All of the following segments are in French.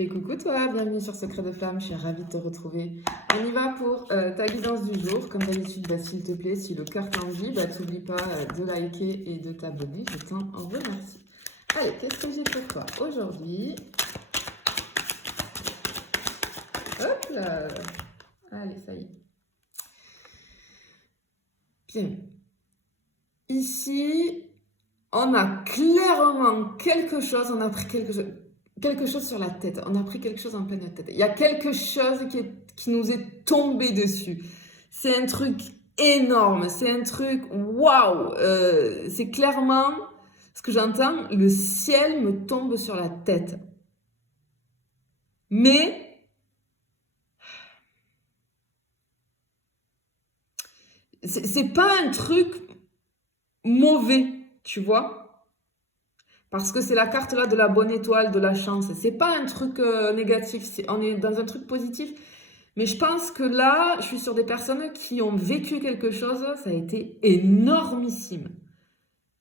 Et coucou toi, bienvenue sur Secret de Flamme, je suis ravie de te retrouver. On y va pour ta guidance du jour. Comme d'habitude, s'il te plaît, si le cœur t'envie, t'oublie pas de liker et de t'abonner, je t'en remercie. Allez, qu'est-ce que j'ai pour toi aujourd'hui? Hop là. Allez, ça y est. Bien. Ici, on a clairement quelque chose, on a pris quelque chose sur la tête, on a pris quelque chose en pleine tête. Il y a quelque chose qui nous est tombé dessus. C'est un truc énorme, c'est un truc waouh. C'est clairement ce que j'entends, le ciel me tombe sur la tête. Mais c'est pas un truc mauvais, tu vois, parce que c'est la carte là de la bonne étoile, de la chance. C'est pas un truc négatif, on est dans un truc positif. Mais je pense que là, je suis sur des personnes qui ont vécu quelque chose, ça a été énormissime.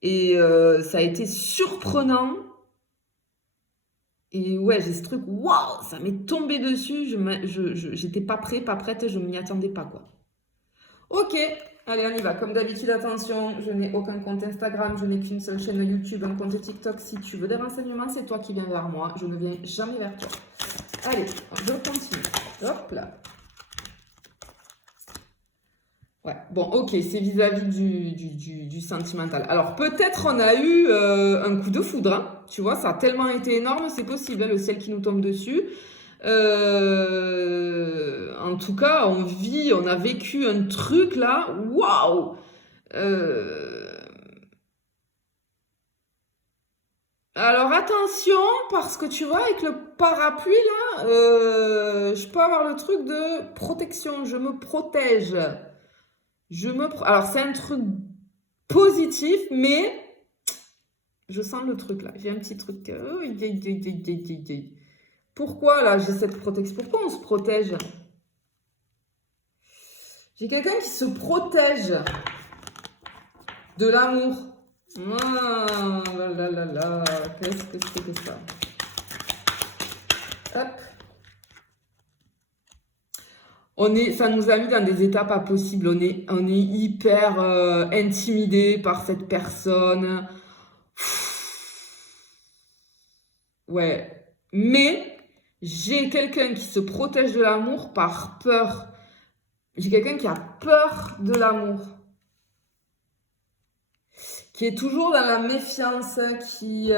Et ça a été surprenant. Et ouais, j'ai ce truc, waouh, ça m'est tombé dessus, j'étais pas prête, je m'y attendais pas, quoi. Ok, allez, on y va. Comme d'habitude, attention, je n'ai aucun compte Instagram, je n'ai qu'une seule chaîne YouTube, un compte TikTok. Si tu veux des renseignements, c'est toi qui viens vers moi, je ne viens jamais vers toi. Allez, je continue. Hop là. Ouais, bon, ok, c'est vis-à-vis du sentimental. Alors, peut-être on a eu un coup de foudre, hein, tu vois, ça a tellement été énorme, c'est possible, hein, le ciel qui nous tombe dessus. En tout cas, on a vécu un truc là, waouh! Alors attention, parce que tu vois, avec le parapluie là, je peux avoir le truc de protection, je me protège. Alors, c'est un truc positif, mais je sens le truc là. J'ai un petit truc. Pourquoi là, j'ai cette protection? Pourquoi on se protège? J'ai quelqu'un qui se protège de l'amour. Ah là là là là, qu'est-ce que c'est que ça? Hop. Ça nous a mis dans des états pas possibles. On est hyper intimidé par cette personne. Ouais. Mais j'ai quelqu'un qui se protège de l'amour par peur. J'ai quelqu'un qui a peur de l'amour. Qui est toujours dans la méfiance, qui...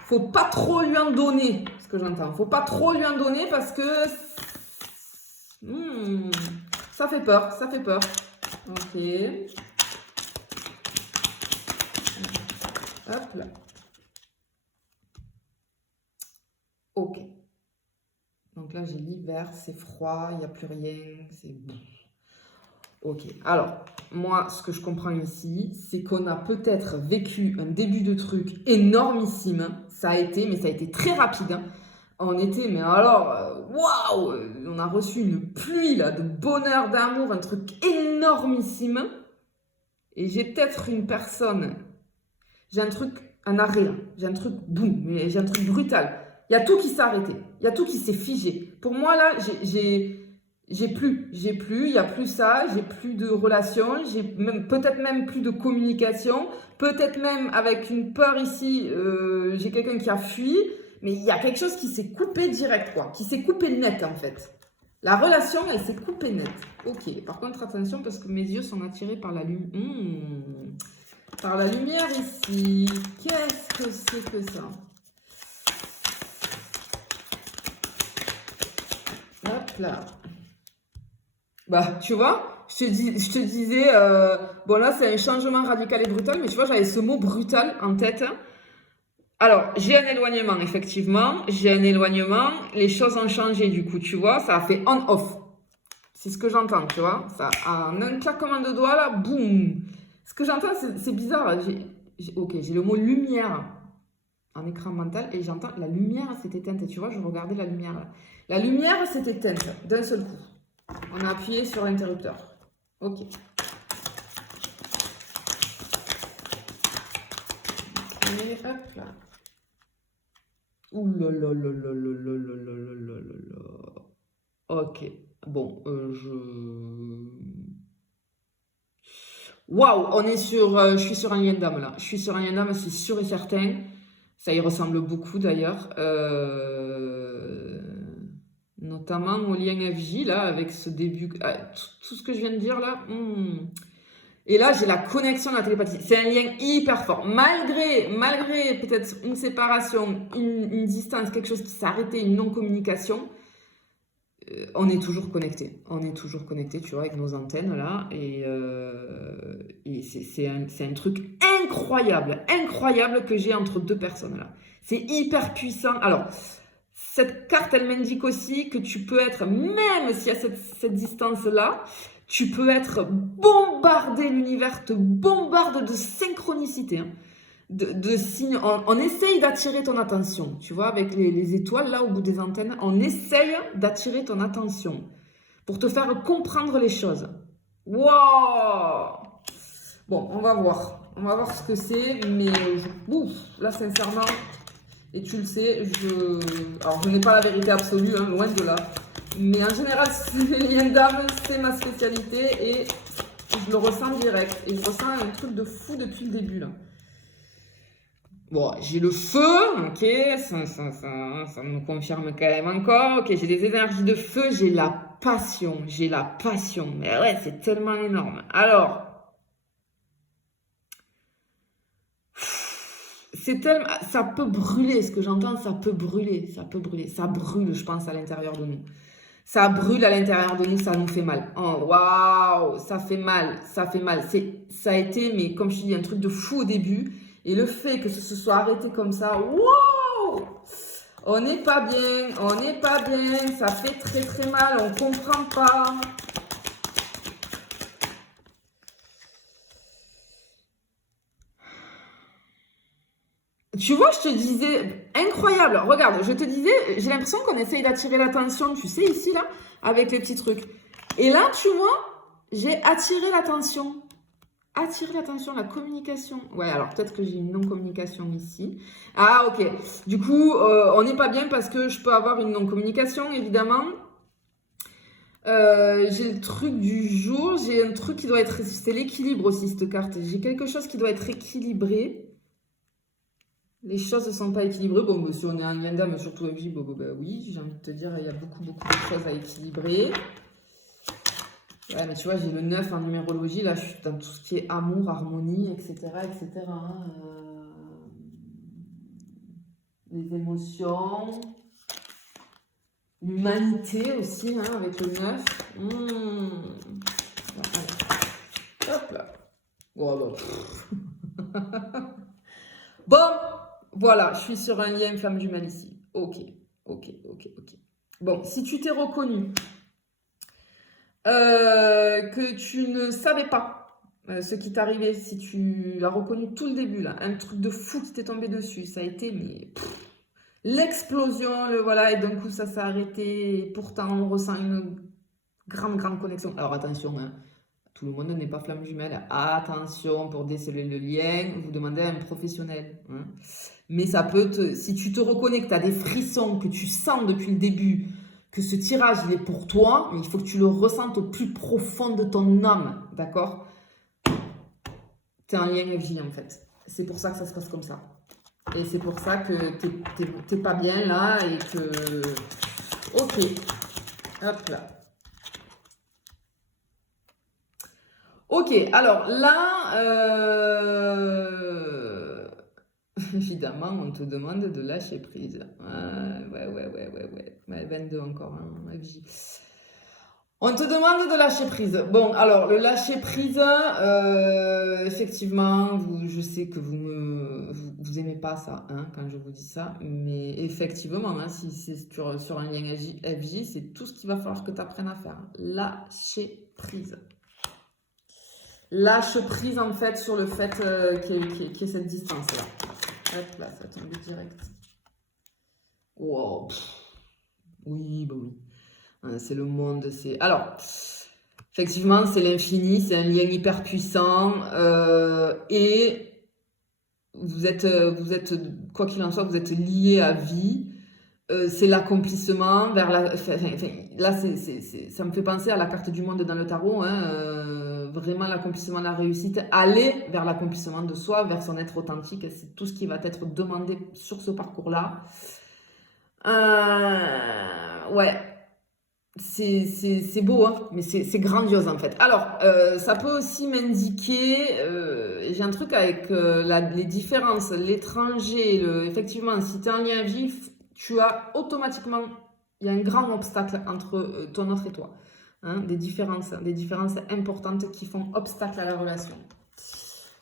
faut pas trop lui en donner, ce que j'entends. Faut pas trop lui en donner parce que... ça fait peur, ça fait peur. Ok. Hop là. Ok. Donc là, j'ai l'hiver, c'est froid, il n'y a plus rien, c'est bon. Ok. Alors, moi, ce que je comprends ici, c'est qu'on a peut-être vécu un début de truc énormissime. Ça a été, mais ça a été très rapide, hein. On était, mais alors, waouh! On a reçu une pluie là, de bonheur, d'amour, un truc énormissime. Et j'ai peut-être une personne, j'ai un truc, un arrêt là, j'ai un truc, boum, j'ai un truc brutal. Il y a tout qui s'est arrêté, il y a tout qui s'est figé. Pour moi là, j'ai plus, il y a plus ça, j'ai plus de relations, j'ai peut-être même plus de communication, peut-être même avec une peur ici, j'ai quelqu'un qui a fui, mais il y a quelque chose qui s'est coupé direct, quoi, qui s'est coupé net en fait. La relation, elle s'est coupée net. Ok, par contre, attention parce que mes yeux sont attirés par la lumière. Par la lumière ici. Qu'est-ce que c'est que ça? Hop là. Bah, tu vois, je te disais, bon là, c'est un changement radical et brutal, mais tu vois, j'avais ce mot brutal en tête. Alors, j'ai un éloignement, effectivement. J'ai un éloignement. Les choses ont changé, du coup, tu vois. Ça a fait on-off. C'est ce que j'entends, tu vois. Ça, en un claquement de doigts, là, boum. Ce que j'entends, c'est bizarre. Ok, j'ai le mot lumière en écran mental et j'entends la lumière s'est éteinte. Tu vois, je regardais la lumière là. La lumière s'est éteinte d'un seul coup. On a appuyé sur l'interrupteur. Ok. Et hop là. Ouh là là là là là là là là là là là là. Ok. Bon, Waouh, je suis sur un lien d'âme là. Je suis sur un lien d'âme, c'est sûr et certain. Ça y ressemble beaucoup d'ailleurs. Notamment au lien FJ là, avec ce début, tout ce que je viens de dire là. Et là, j'ai la connexion à la télépathie. C'est un lien hyper fort. Malgré peut-être une séparation, une distance, quelque chose qui s'est arrêté, une non-communication, on est toujours connecté. On est toujours connecté, tu vois, avec nos antennes là. Et c'est un truc incroyable que j'ai entre deux personnes là. C'est hyper puissant. Alors, cette carte, elle m'indique aussi que tu peux être, même s'il y a cette distance-là, tu peux être bombardé, l'univers te bombarde de synchronicité, hein, de signes. On essaye d'attirer ton attention, tu vois, avec les étoiles là au bout des antennes, on essaye d'attirer ton attention pour te faire comprendre les choses. Waouh! Bon, on va voir ce que c'est, mais ouf, là sincèrement, et tu le sais, alors je n'ai pas la vérité absolue, hein, loin de là. Mais en général, les liens d'âme, c'est ma spécialité et je le ressens direct. Et je ressens un truc de fou depuis le début là. Bon, j'ai le feu, ok, ça me confirme quand même encore. Ok, j'ai des énergies de feu, j'ai la passion. Mais ouais, c'est tellement énorme. Alors, ça peut brûler, ce que j'entends, ça brûle, je pense, à l'intérieur de nous. Ça brûle à l'intérieur de nous, ça nous fait mal. Oh, waouh, ça fait mal. Ça a été, mais comme je te dis, un truc de fou au début. Et le fait que ce se soit arrêté comme ça, waouh, on n'est pas bien, ça fait très très mal, on comprend pas. Tu vois, je te disais, incroyable. Regarde, je te disais, j'ai l'impression qu'on essaye d'attirer l'attention, tu sais, ici, là, avec les petits trucs. Et là, tu vois, j'ai attiré l'attention. Attirer l'attention, la communication. Ouais, alors peut-être que j'ai une non-communication ici. Ah, ok. Du coup, on n'est pas bien parce que je peux avoir une non-communication, évidemment. J'ai le truc du jour, j'ai un truc qui doit être... C'est l'équilibre aussi, cette carte. J'ai quelque chose qui doit être équilibré. Les choses ne sont pas équilibrées. Bon, bah, si on est un lien d'âme, surtout FJ, bon, bah, oui, j'ai envie de te dire, il y a beaucoup de choses à équilibrer. Ouais, mais tu vois, j'ai le 9 en numérologie, là, je suis dans tout ce qui est amour, harmonie, etc., etc. Hein, les émotions, l'humanité aussi, hein, avec le 9. Hop là. Oh, bah. Bon, voilà, je suis sur un lien femme jumelle ici. Ok. Bon, si tu t'es reconnu, que tu ne savais pas ce qui t'arrivait, si tu as reconnu tout le début, là, un truc de fou qui t'est tombé dessus, ça a été mais, l'explosion, voilà, et d'un coup ça s'est arrêté, et pourtant on ressent une grande connexion. Alors attention, hein, tout le monde n'est pas flamme jumelle. Attention, pour déceler le lien, vous demandez à un professionnel. Hein. Mais ça peut si tu te reconnais, que tu as des frissons, que tu sens depuis le début, que ce tirage, il est pour toi, mais il faut que tu le ressentes au plus profond de ton âme, d'accord? Tu es un lien FJ en fait. C'est pour ça que ça se passe comme ça. Et c'est pour ça que t'es pas bien là et que... Ok. Hop là. Ok, alors là, évidemment, on te demande de lâcher prise. Ouais, 22 encore, hein, FJ. On te demande de lâcher prise. Bon, alors, le lâcher prise, effectivement, je sais que vous aimez pas ça, hein, quand je vous dis ça, mais effectivement, hein, si c'est sur un lien FJ, c'est tout ce qu'il va falloir que tu apprennes à faire. Lâcher prise. Lâche prise en fait sur le fait qu'il y ait cette distance là. Hop là, ça tombe direct. Wow. Oui, bah oui. C'est le monde, c'est... Alors, effectivement, c'est l'infini, c'est un lien hyper puissant. Et vous êtes, quoi qu'il en soit, vous êtes liés à vie. C'est l'accomplissement vers la... là, ça me fait penser à la carte du monde dans le tarot, hein, vraiment l'accomplissement, la réussite, aller vers l'accomplissement de soi, vers son être authentique, c'est tout ce qui va être demandé sur ce parcours-là. Ouais, c'est beau, hein, mais c'est grandiose en fait. Alors, ça peut aussi m'indiquer, j'ai un truc avec les différences, l'étranger, effectivement, si tu es en lien vif, tu as automatiquement, il y a un grand obstacle entre ton autre et toi. Hein, des différences importantes qui font obstacle à la relation.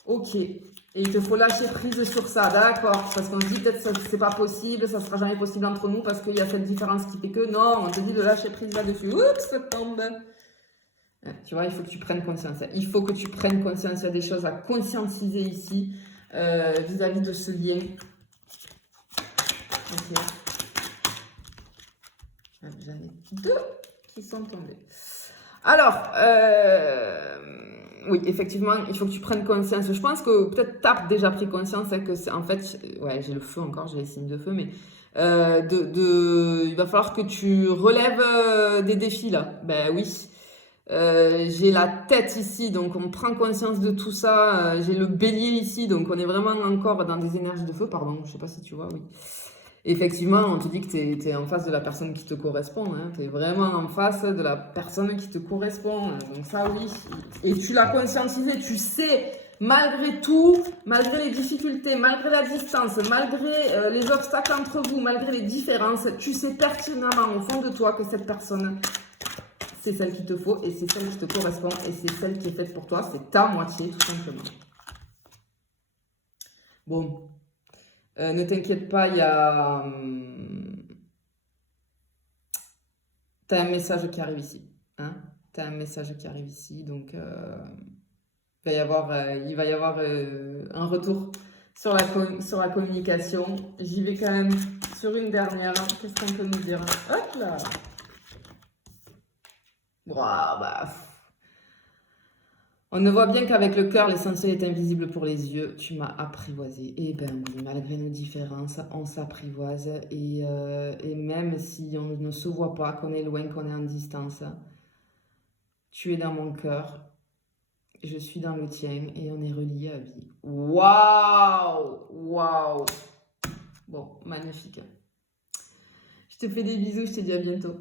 Ok, et il te faut lâcher prise sur ça, d'accord? Parce qu'on se dit peut-être que c'est pas possible, ça sera jamais possible entre nous parce qu'il y a cette différence qui fait que non, on te dit de lâcher prise là-dessus. Oups, ça tombe. Tu vois, il faut que tu prennes conscience. Il faut que tu prennes conscience, il y a des choses à conscientiser ici vis-à-vis de ce lien. Ok. J'en ai 2 qui sont tombés. Alors, oui, effectivement, il faut que tu prennes conscience. Je pense que peut-être tu as déjà pris conscience hein, que c'est en fait, ouais, j'ai le feu encore, j'ai les signes de feu, mais il va falloir que tu relèves des défis là. Ben oui. J'ai la tête ici, donc on prend conscience de tout ça. J'ai le bélier ici, donc on est vraiment encore dans des énergies de feu, pardon, je sais pas si tu vois, oui. Effectivement, on te dit que tu es en face de la personne qui te correspond. Hein. Tu es vraiment en face de la personne qui te correspond. Donc ça, oui. Et tu l'as conscientisé. Tu sais, malgré tout, malgré les difficultés, malgré la distance, malgré les obstacles entre vous, malgré les différences, tu sais pertinemment au fond de toi que cette personne, c'est celle qu'il te faut et c'est celle qui te correspond et c'est celle qui est faite pour toi. C'est ta moitié, tout simplement. Bon. Ne t'inquiète pas, il y a... T'as un message qui arrive ici. Hein? T'as un message qui arrive ici, donc il va y avoir un retour sur la communication. J'y vais quand même sur une dernière. Qu'est-ce qu'on peut nous dire? Hop là! Wow, bah... On ne voit bien qu'avec le cœur, l'essentiel est invisible pour les yeux. Tu m'as apprivoisé. Et ben oui, malgré nos différences, on s'apprivoise. Et même si on ne se voit pas, qu'on est loin, qu'on est en distance, tu es dans mon cœur, je suis dans le tien et on est reliés à vie. Waouh! Waouh! Bon, magnifique. Je te fais des bisous, je te dis à bientôt.